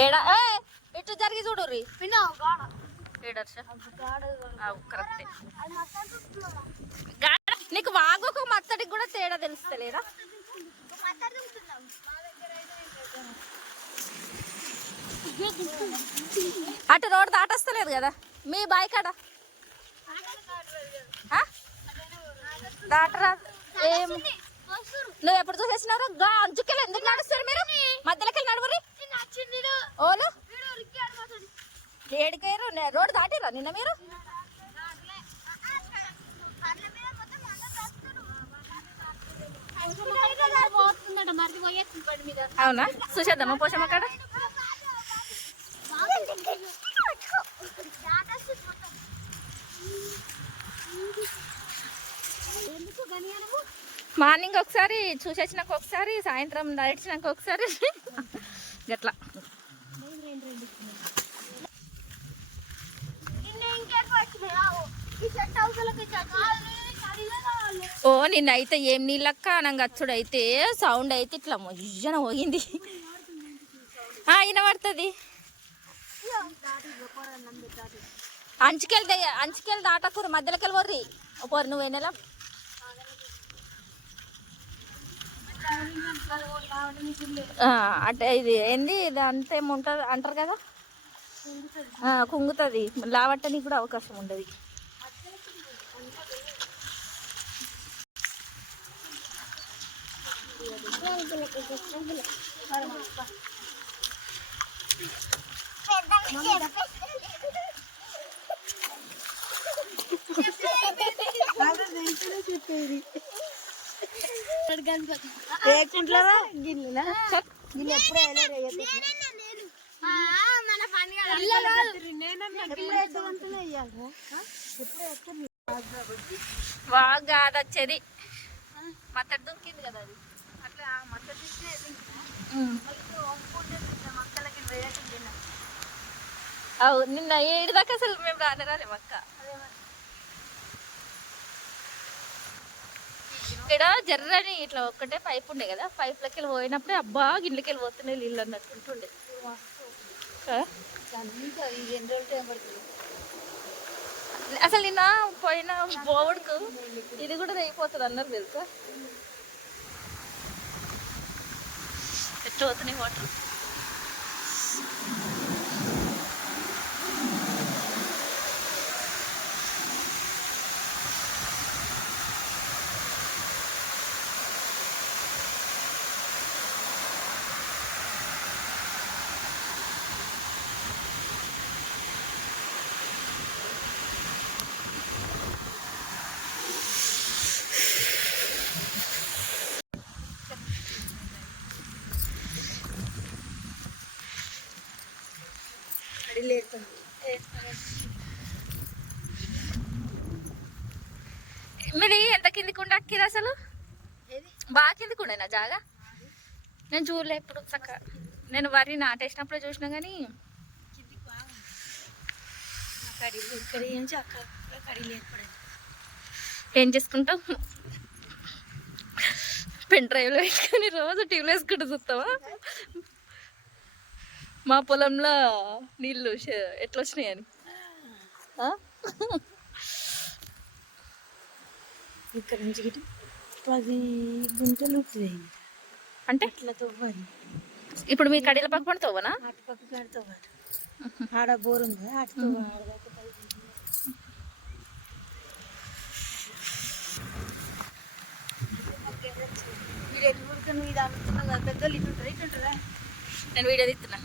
ఏడా? ఏ, ఇటు జరిగి చూడు రీ. కరెక్టే గాడ నీకు వాగుకు మత్తడికి కూడా తేడా తెలుస్తలేదా? అటు రోడ్డు దాటస్తలేదు కదా? మీ బాయ్ కాడ దాటరా? ఏం? నువ్వు ఎప్పుడు చూసేసినారు గా ఎందుకు నడుస్తారు మీరు మధ్యలోకి వెళ్ళి నడువురి ఓలు రోడ్డు రోడ్ దాటిరా నిన్న మీరు? అవునా? చూసేద్దామా పోషమ్మ కాడ? మార్నింగ్ ఒకసారి చూసేసినాక ఒకసారి సాయంత్రం నడిచినాక ఒకసారి. గట్లా. ఓ నిన్నైతే ఏం నీళ్ళక్క? నాకు అయితే సౌండ్ అయితే ఇట్లా మొజ్జన పోగింది ఆ, వినబడుతుంది అంచుకెళ్తే అంచుకెళ్ళి దాటకూరు మధ్యలోకి వెళ్ళి వర్రి పోరు నువ్వు నెల అంటే ఇది ఏంది? ఇది అంతేముంటుంది అంటారు కదా? కుంగుతుంది. లావట్టనికి కూడా అవకాశం ఉండదు. లేకుంట్లవా గిన్నెలా గిన్నె ఎప్పుడే బాగా అది వచ్చేది మత్తడి దుంకింది కదా అది. ఉమ్. అవు నిన్న ఏడు దాకా అసలు మేము రానే రాలేము అక్క. ఇక్కడ జర్రని ఇట్లా ఒక్కటే పైప్ ఉండే కదా పైప్లకి వెళ్ళి పోయినప్పుడే అబ్బా గిన్నెకి వెళ్ళి పోతున్నాయి నీళ్ళు అన్నట్టు ఉంటుండే? అసలు నిన్న పోయిన బోవుడుకు ఇది కూడా అయిపోతుంది అన్నారు తెలుసా? ఎట్లా అవుతున్నాయి వాటర్. మీది ఎంత కిందికి ఉండే అక్కిది అసలు? బాగా కిందికి ఉండేనా జాగా? నేను చూడలే ఎప్పుడు చక్కగా నేను వరి నాటేసినప్పుడు చూసినా కానీ ఏం చేసుకుంటావు? పెన్ డ్రైవ్లో పెట్టుకొని రోజు టీవీలో వేసుకుంటూ చూస్తావా? మా పొలంలో నీళ్ళు ఎట్లా వచ్చినాయని? ఇక్కడ నుంచి పది గుంటలు అంటే? ఇట్లా తవ్వాలి. ఇప్పుడు మీ కడీల పక్క పడుతావనా అటు పక్క కాడ తవ్వాలి. ఆడ బోర్ ఉంది అటు మీరు ఎటు ఊరుకొని ఇది అనుకున్నాం కదా పెద్దలు ఇటు ఉంటారు ఇటు ఉంటారా? నేను వీడియో తీస్తున్నా.